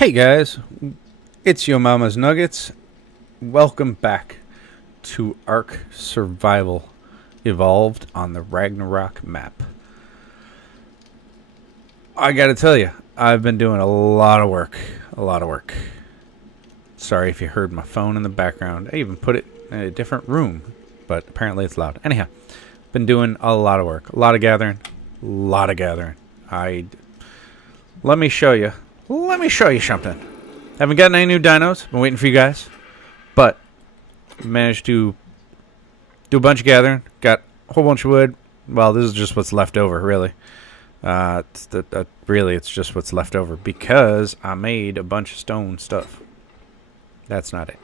Hey guys, it's Yo Mama's Nuggets. Welcome back to ARK Survival Evolved on the Ragnarok map. I gotta tell you, I've been doing a lot of work. Sorry if you heard my phone in the background. I even put it in a different room, but apparently it's loud. Anyhow, been doing a lot of work, a lot of gathering. Let me show you something. Haven't gotten any new dinos. Been waiting for you guys. But managed to do a bunch of gathering. Got a whole bunch of wood. Well, this is just what's left over, really. It's just what's left over because I made a bunch of stone stuff. That's not it.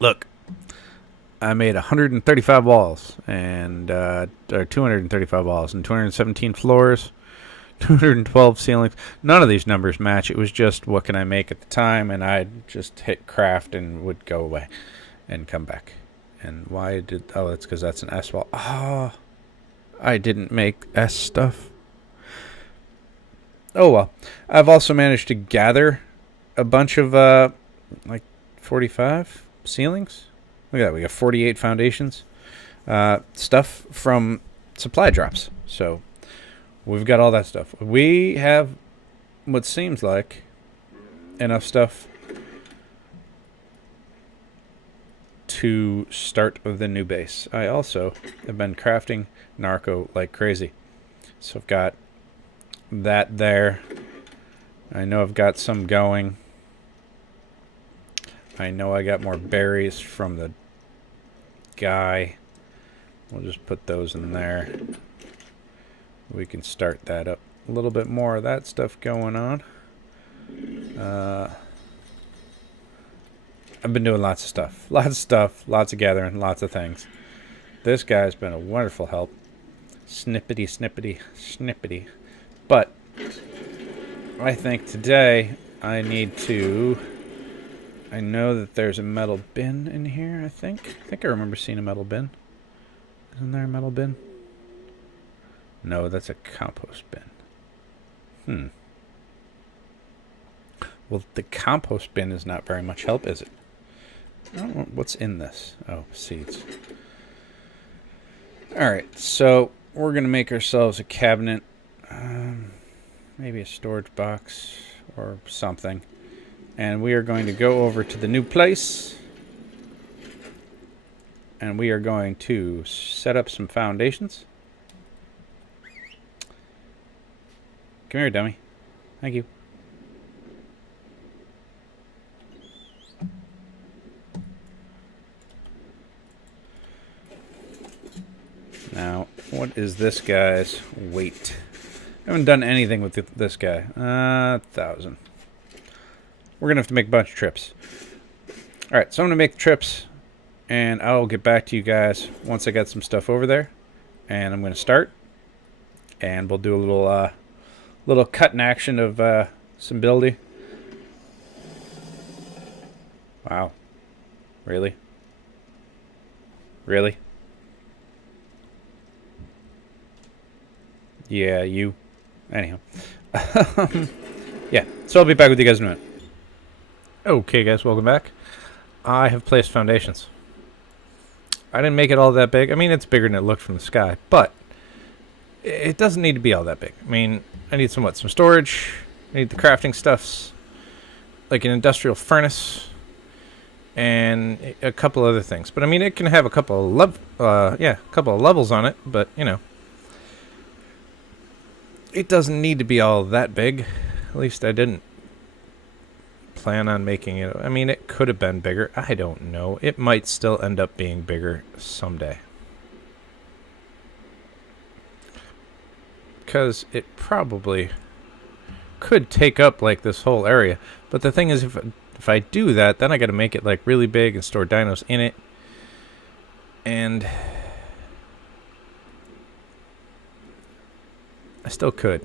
Look, I made 135 walls and or 235 walls and 217 floors. 212 ceilings. None of these numbers match. It was just what can I make at the time, and I'd just hit craft and would go away and come back. And why did... Oh, that's because that's an S wall. Oh, I didn't make S stuff. Oh, well. I've also managed to gather a bunch of, like, 45 ceilings. Look at that. We got 48 foundations. Stuff from supply drops. So... we've got all that stuff. We have what seems like enough stuff to start the new base. I also have been crafting narco like crazy. So I've got that there. I know I've got some going. I know I got more berries from the guy. We'll just put those in there. We can start that up. A little bit more of that stuff going on. I've been doing lots of stuff. Lots of gathering, lots of things. This guy's been a wonderful help. Snippety, snippety, snippety. But I think today I need to... I know that there's a metal bin in here, I think. I remember seeing a metal bin. Isn't there a metal bin? No, that's a compost bin. Well, the compost bin is not very much help, is it? I don't know what's in this. Oh, seeds. Alright, so we're going to make ourselves a cabinet. Maybe a storage box or something. And we are going to go over to the new place. And we are going to set up some foundations. Come here, dummy. Thank you. Now, what is this guy's weight? I haven't done anything with this guy. 1,000. We're going to have to make a bunch of trips. Alright, so I'm going to make the trips, and I'll get back to you guys once I got some stuff over there. And I'm going to start, and we'll do a little cut in action of some building. Wow. Really? Really? Yeah, you. Anyhow. Yeah, so I'll be back with you guys in a minute. Okay, guys, welcome back. I have placed foundations. I didn't make it all that big. I mean, it's bigger than it looked from the sky, but it doesn't need to be all that big. I mean, I need some storage. I need the crafting stuffs, like an industrial furnace, and a couple other things. But I mean, it can have a couple of levels on it. But you know, it doesn't need to be all that big. At least I didn't plan on making it. I mean, it could have been bigger. I don't know. It might still end up being bigger someday. Because it probably could take up like this whole area. But the thing is, if I do that, then I got to make it like really big and store dinos in it. And I still could.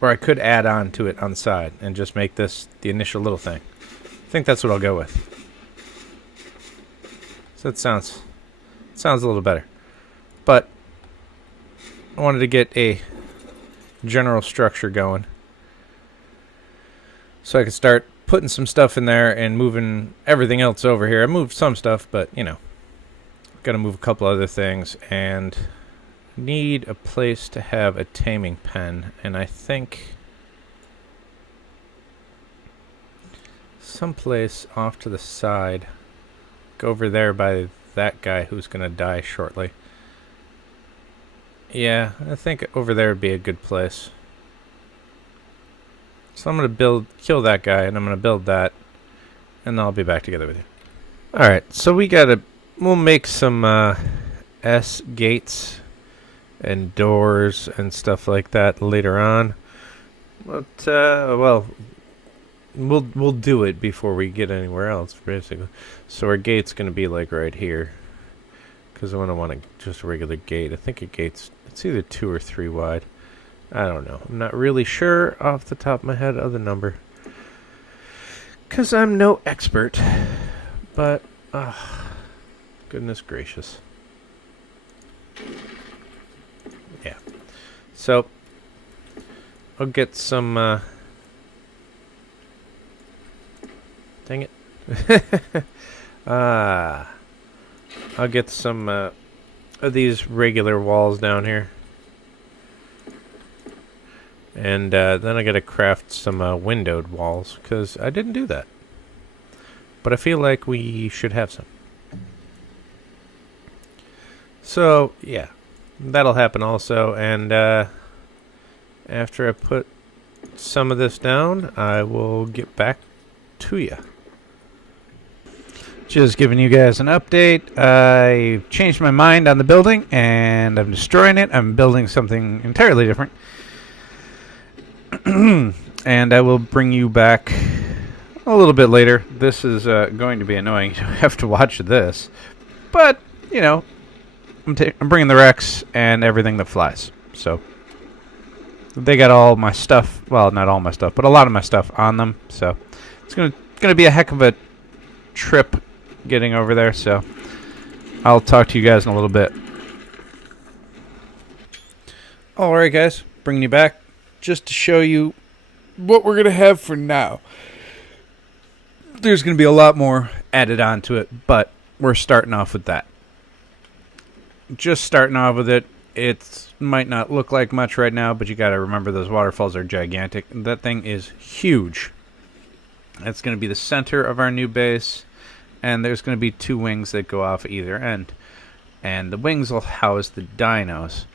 Or I could add on to it on the side and just make this the initial little thing. I think that's what I'll go with. So that sounds a little better. But I wanted to get a general structure going, so I could start putting some stuff in there and moving everything else over here. I moved some stuff, but, you know, got to move a couple other things, and need a place to have a taming pen, and I think someplace off to the side. Go over there by that guy who's going to die shortly. Yeah, I think over there would be a good place. So I'm going to kill that guy, and I'm going to build that, and then I'll be back together with you. Alright, so we'll make some S gates and doors and stuff like that later on. But, well, we'll do it before we get anywhere else, basically. So our gate's going to be like right here, because I don't want just a regular gate. I think it's either 2 or 3 wide. I don't know. I'm not really sure off the top of my head of the number, because I'm no expert. But, goodness gracious. Yeah. So, I'll get some, dang it. I'll get some, of these regular walls down here. And then I gotta craft some windowed walls, because I didn't do that. But I feel like we should have some. So, yeah. That'll happen also. And after I put some of this down, I will get back to you. Just giving you guys an update. I changed my mind on the building, and I'm destroying it. I'm building something entirely different. And I will bring you back a little bit later. This is going to be annoying. You have to watch this. But, you know, I'm bringing the Rex and everything that flies. So, they got all my stuff. Well, not all my stuff, but a lot of my stuff on them. So, it's gonna be a heck of a trip getting over there. So, I'll talk to you guys in a little bit. Alright, guys. Bringing you back just to show you what we're going to have for now. There's going to be a lot more added on to it, but we're starting off with that. Just starting off with it. It might not look like much right now, but you got to remember those waterfalls are gigantic. That thing is huge. That's going to be the center of our new base, and there's going to be 2 wings that go off either end. And the wings will house the dinos.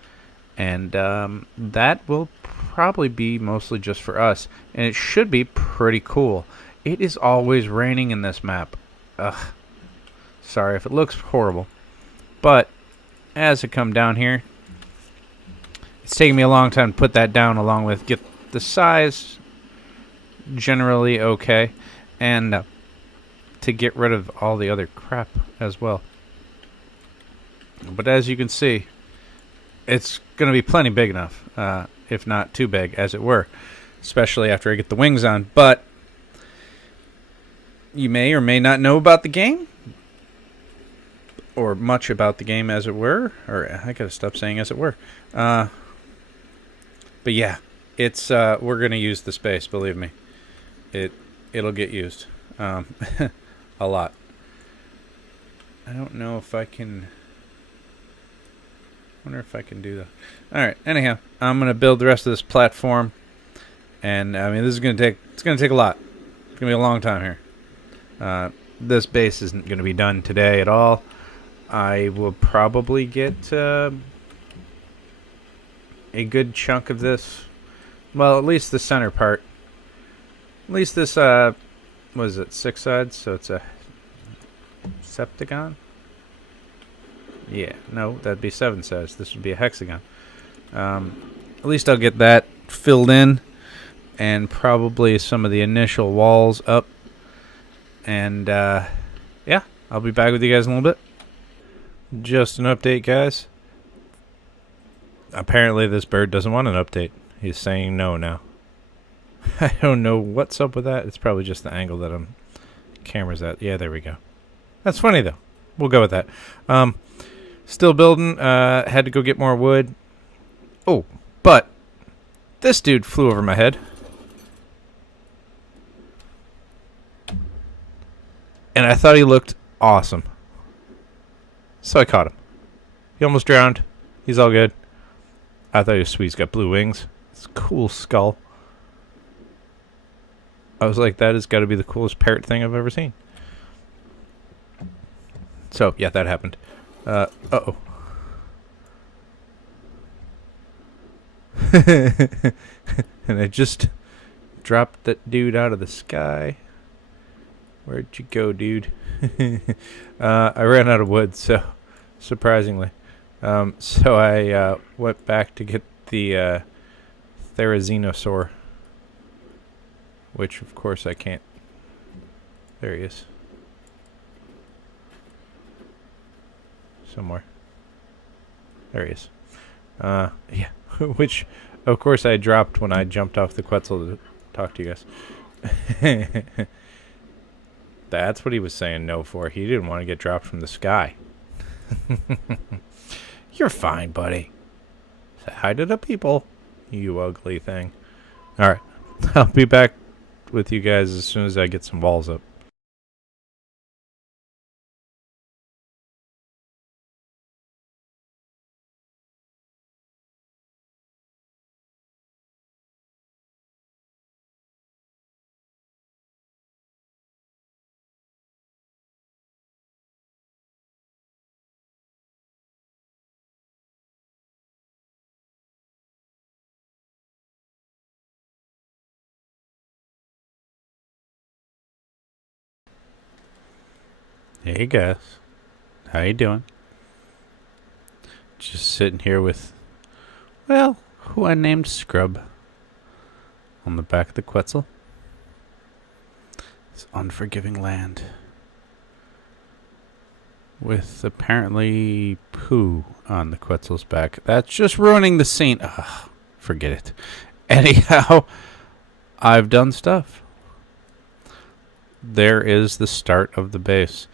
And that will probably be mostly just for us. And it should be pretty cool. It is always raining in this map. Ugh. Sorry if it looks horrible. But as I come down here, it's taking me a long time to put that down, along with get the size generally okay. And to get rid of all the other crap as well. But as you can see, it's going to be plenty big enough, if not too big, as it were, especially after I get the wings on. But you may or may not know about the game, or much about the game, as it were. Or I gotta stop saying as it were. But yeah, it's we're going to use the space. Believe me, it'll get used a lot. I don't know if I can. Wonder if I can do that. Alright, anyhow, I'm going to build the rest of this platform. And, I mean, this is going to take a lot. It's going to be a long time here. This base isn't going to be done today at all. I will probably get a good chunk of this. Well, at least the center part. At least this, what is it, 6 sides? So it's a septagon? Yeah, no, that'd be 7 sides. This would be a hexagon. At least I'll get that filled in, and probably some of the initial walls up. And, yeah, I'll be back with you guys in a little bit. Just an update, guys. Apparently this bird doesn't want an update. He's saying no now. I don't know what's up with that. It's probably just the angle that camera's at. Yeah, there we go. That's funny, though. We'll go with that. Still building. Had to go get more wood. Oh, but this dude flew over my head. And I thought he looked awesome. So I caught him. He almost drowned. He's all good. I thought he was sweet. He's got blue wings. It's a cool skull. I was like, that has got to be the coolest parrot thing I've ever seen. So, yeah, that happened. Uh-oh. And I just dropped that dude out of the sky. Where'd you go, dude? I ran out of wood, so surprisingly. So I went back to get the Therizinosaur, which, of course, I can't. There he is. Somewhere. There he is. Yeah. Which, of course, I dropped when I jumped off the Quetzal to talk to you guys. That's what he was saying no for. He didn't want to get dropped from the sky. You're fine, buddy. Say hi to the people, you ugly thing. Alright. I'll be back with you guys as soon as I get some walls up. Hey guys, how you doing? Just sitting here with, well, who I named Scrub on the back of the Quetzal. This unforgiving land with apparently poo on the Quetzal's back. That's just ruining the scene. Ugh, forget it. Anyhow, I've done stuff. There is the start of the base.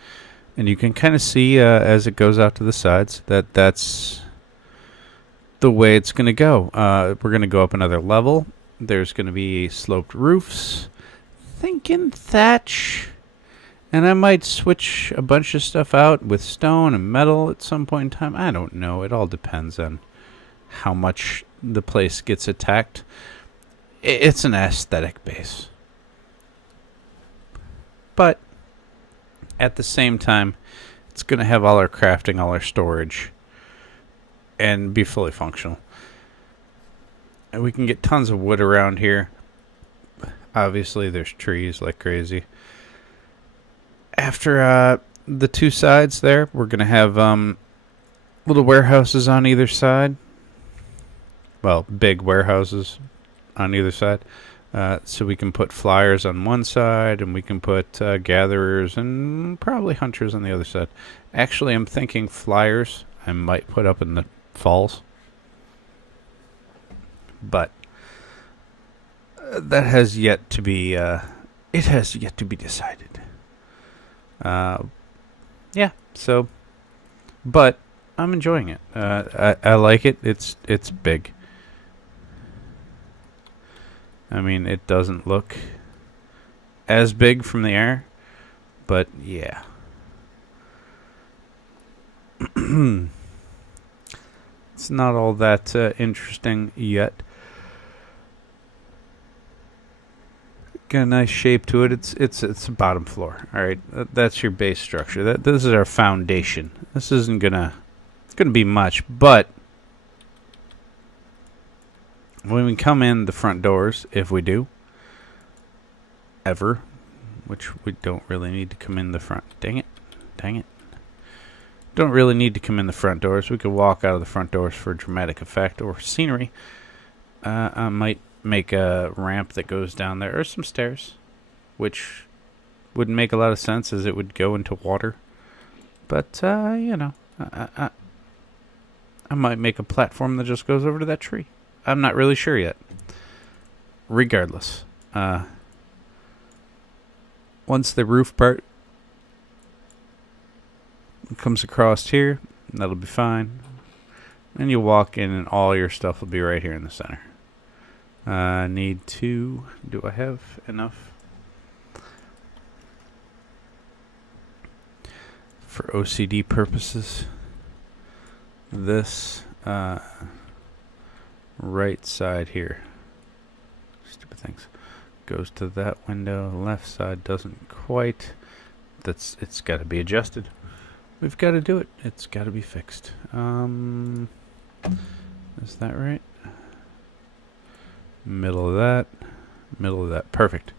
And you can kind of see as it goes out to the sides that that's the way it's going to go. We're going to go up another level. There's going to be sloped roofs. Thinking thatch. And I might switch a bunch of stuff out with stone and metal at some point in time. I don't know. It all depends on how much the place gets attacked. It's an aesthetic base. But at the same time, it's going to have all our crafting, all our storage, and be fully functional. And we can get tons of wood around here. Obviously, there's trees like crazy. After the two sides there, we're going to have little warehouses on either side. Well, big warehouses on either side. So we can put flyers on one side, and we can put gatherers and probably hunters on the other side. Actually, I'm thinking flyers I might put up in the falls. But that has yet to be, it has yet to be decided. Yeah, so, but I'm enjoying it. I like it. It's big. I mean, it doesn't look as big from the air, but yeah. It's not all that interesting yet. Got a nice shape to it. It's a bottom floor. All right, that's your base structure. This is our foundation. This isn't gonna be much, but when we come in the front doors, if we do, ever, which we don't really need to come in the front. Dang it. Don't really need to come in the front doors. We could walk out of the front doors for dramatic effect or scenery. I might make a ramp that goes down there, or some stairs, which wouldn't make a lot of sense as it would go into water. But, you know, I might make a platform that just goes over to that tree. I'm not really sure yet. Regardless, once the roof part comes across here, that'll be fine. And you walk in and all your stuff will be right here in the center. Need to... Do I have enough? For OCD purposes, this right side here, stupid things, goes to that window. Left side doesn't quite. It's got to be adjusted. We've got to do it. It's got to be fixed. Is that right? Middle of that. Middle of that. Perfect.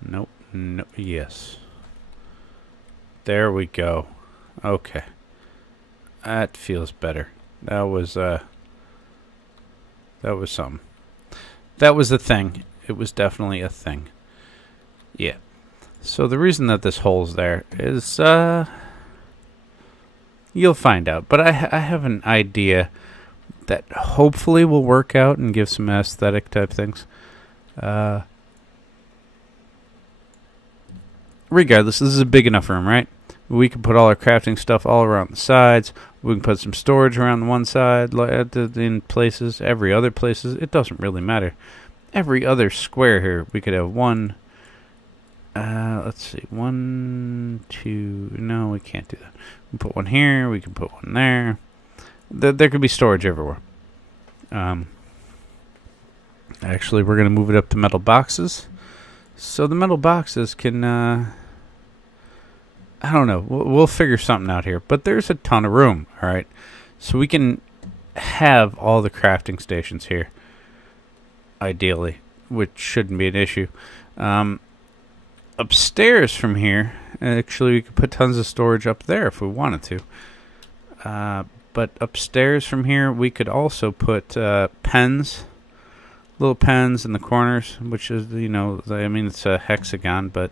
Nope. No. Yes. There we go. Okay. That feels better. That was something. That was a thing. It was definitely a thing. Yeah. So the reason that this hole's there is, you'll find out. But I have an idea that hopefully will work out and give some aesthetic type things. Regardless, this is a big enough room, right? We can put all our crafting stuff all around the sides. We can put some storage around the one side, in places, every other places. It doesn't really matter. Every other square here, we could have one. Let's see, 1, 2. No, we can't do that. We can put one here. We can put one there. There could be storage everywhere. Actually, we're going to move it up to metal boxes. So the metal boxes can, I don't know. We'll figure something out here. But there's a ton of room, all right? So we can have all the crafting stations here, ideally, which shouldn't be an issue. Upstairs from here, actually, we could put tons of storage up there if we wanted to. But upstairs from here, we could also put pens. Little pens in the corners, which is, you know, I mean, it's a hexagon, but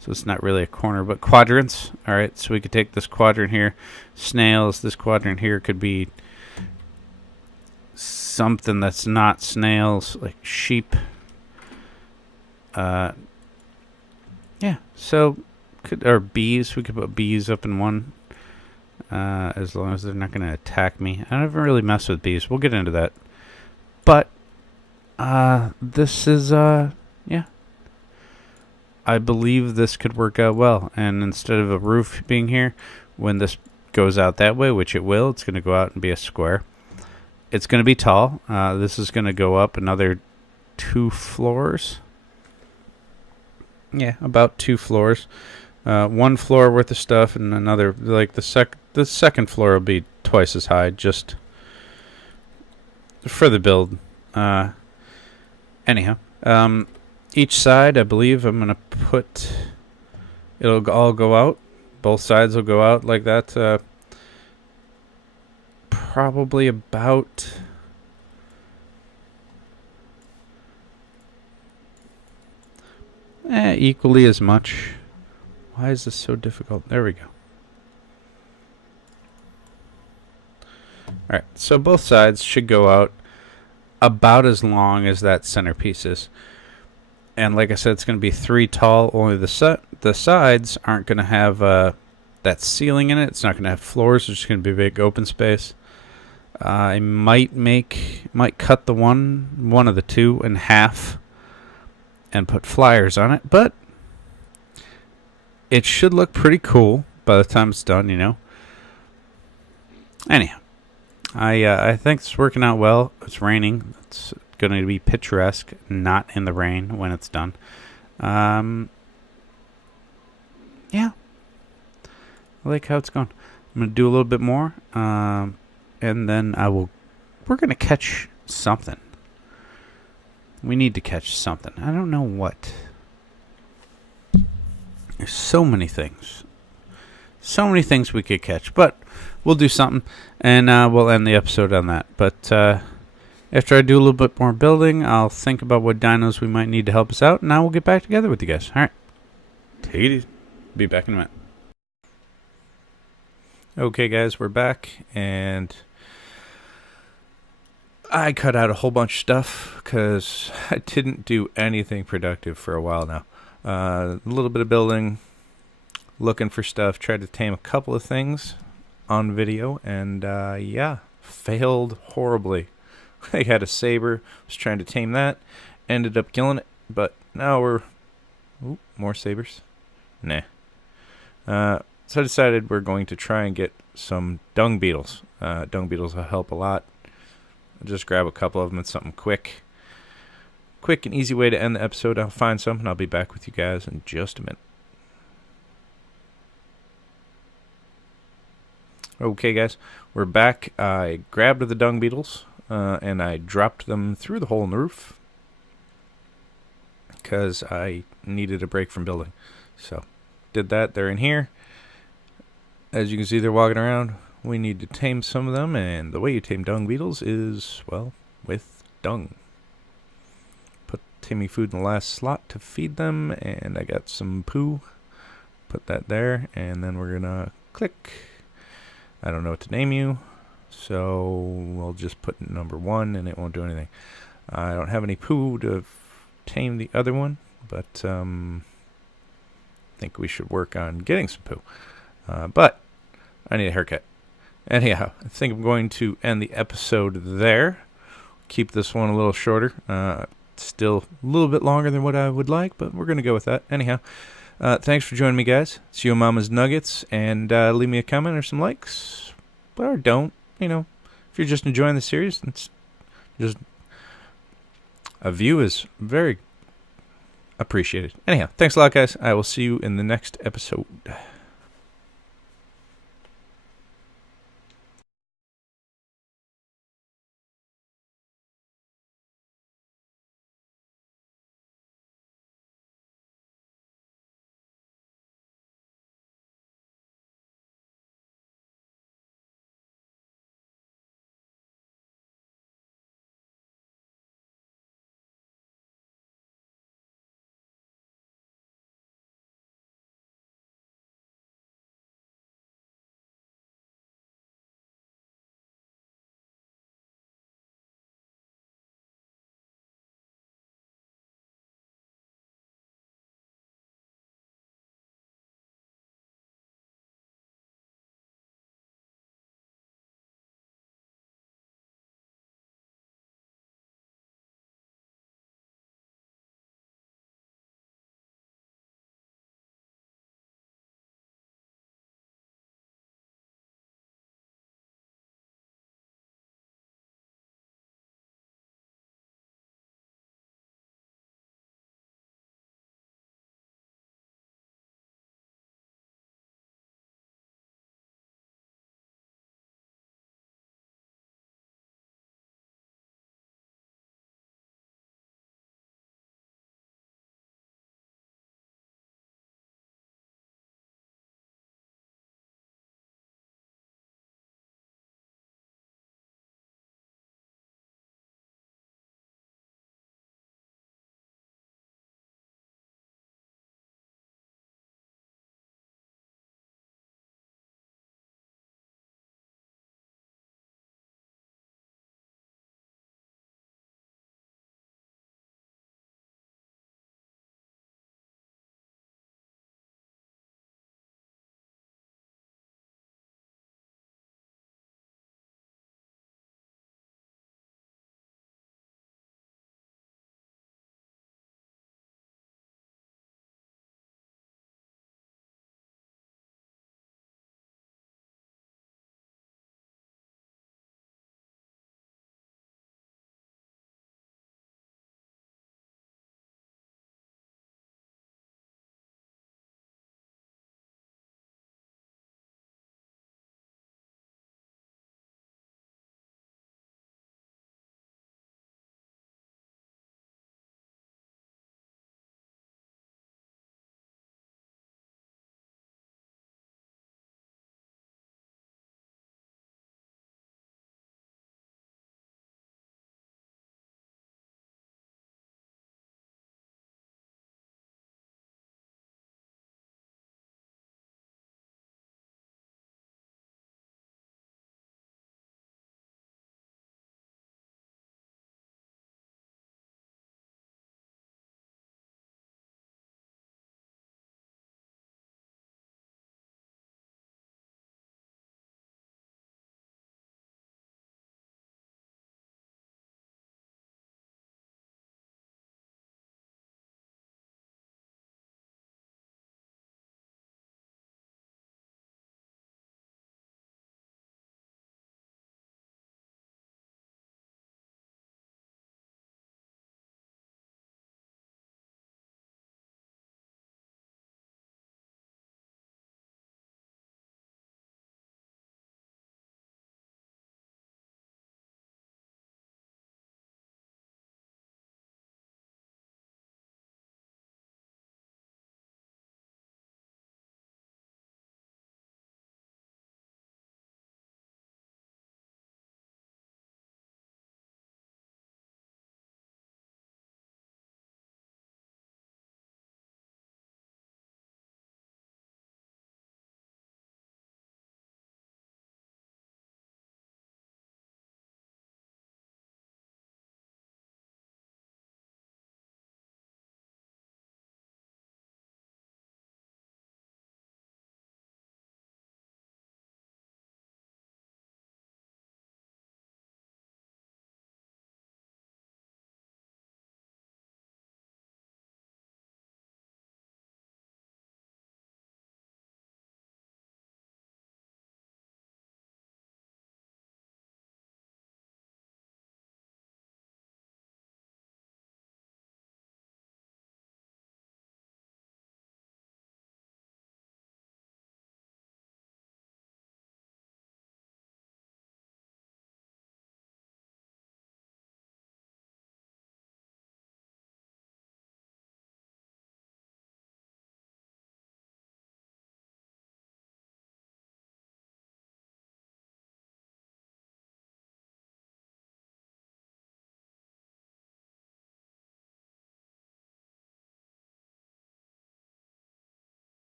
so it's not really a corner, but quadrants. All right, so we could take this quadrant here, snails. This quadrant here could be something that's not snails, like sheep. Yeah, so or bees. We could put bees up in one, as long as they're not going to attack me. I don't really mess with bees. We'll get into that, but. This is, yeah. I believe this could work out well. And instead of a roof being here, when this goes out that way, which it will, it's going to go out and be a square. It's going to be tall. This is going to go up another 2 floors. Yeah, about 2 floors. 1 floor worth of stuff and another, like the second floor will be twice as high, just for the build. Anyhow, each side, I believe I'm going to put, it'll all go out. Both sides will go out like that. Probably about, equally as much. Why is this so difficult? There we go. Alright, so both sides should go out about as long as that centerpiece is. And like I said, it's going to be 3 tall. Only the sides aren't going to have that ceiling in it. It's not going to have floors. It's just going to be a big open space. I might cut the one of the 2 in half and put flyers on it, but it should look pretty cool by the time it's done, you know. Anyhow. I think it's working out well. It's raining. It's going to be picturesque, not in the rain when it's done. Yeah. I like how it's going. I'm going to do a little bit more. And then we're going to catch something. We need to catch something. I don't know what. There's so many things. So many things we could catch, but we'll do something, and we'll end the episode on that. But after I do a little bit more building, I'll think about what dinos we might need to help us out, and I will get back together with you guys. All right. Take it easy. Be back in a minute. Okay, guys, we're back, and I cut out a whole bunch of stuff because I didn't do anything productive for a while now. A little bit of building, looking for stuff, tried to tame a couple of things, on video, and yeah, failed horribly. I had a saber, was trying to tame that, ended up killing it, but now we're... Ooh, more sabers. Nah. So I decided we're going to try and get some dung beetles. Dung beetles will help a lot. I'll just grab a couple of them. It's something quick. Quick and easy way to end the episode. I'll find some, and I'll be back with you guys in just a minute. Okay, guys, we're back. I grabbed the dung beetles, and I dropped them through the hole in the roof because I needed a break from building. So, did that. They're in here. As you can see, they're walking around. We need to tame some of them, and the way you tame dung beetles is, well, with dung. Put taming food in the last slot to feed them, and I got some poo. Put that there, and then we're gonna click. I don't know what to name you, so we'll just put number 1, and it won't do anything. I don't have any poo to tame the other one, but I think we should work on getting some poo. But I need a haircut. Anyhow, I think I'm going to end the episode there. Keep this one a little shorter. Still a little bit longer than what I would like, but we're going to go with that. Anyhow, thanks for joining me, guys. It's Yo Mama's Nuggets, and leave me a comment or some likes. Or don't. You know, if you're just enjoying the series, it's just a view is very appreciated. Anyhow, thanks a lot, guys. I will see you in the next episode.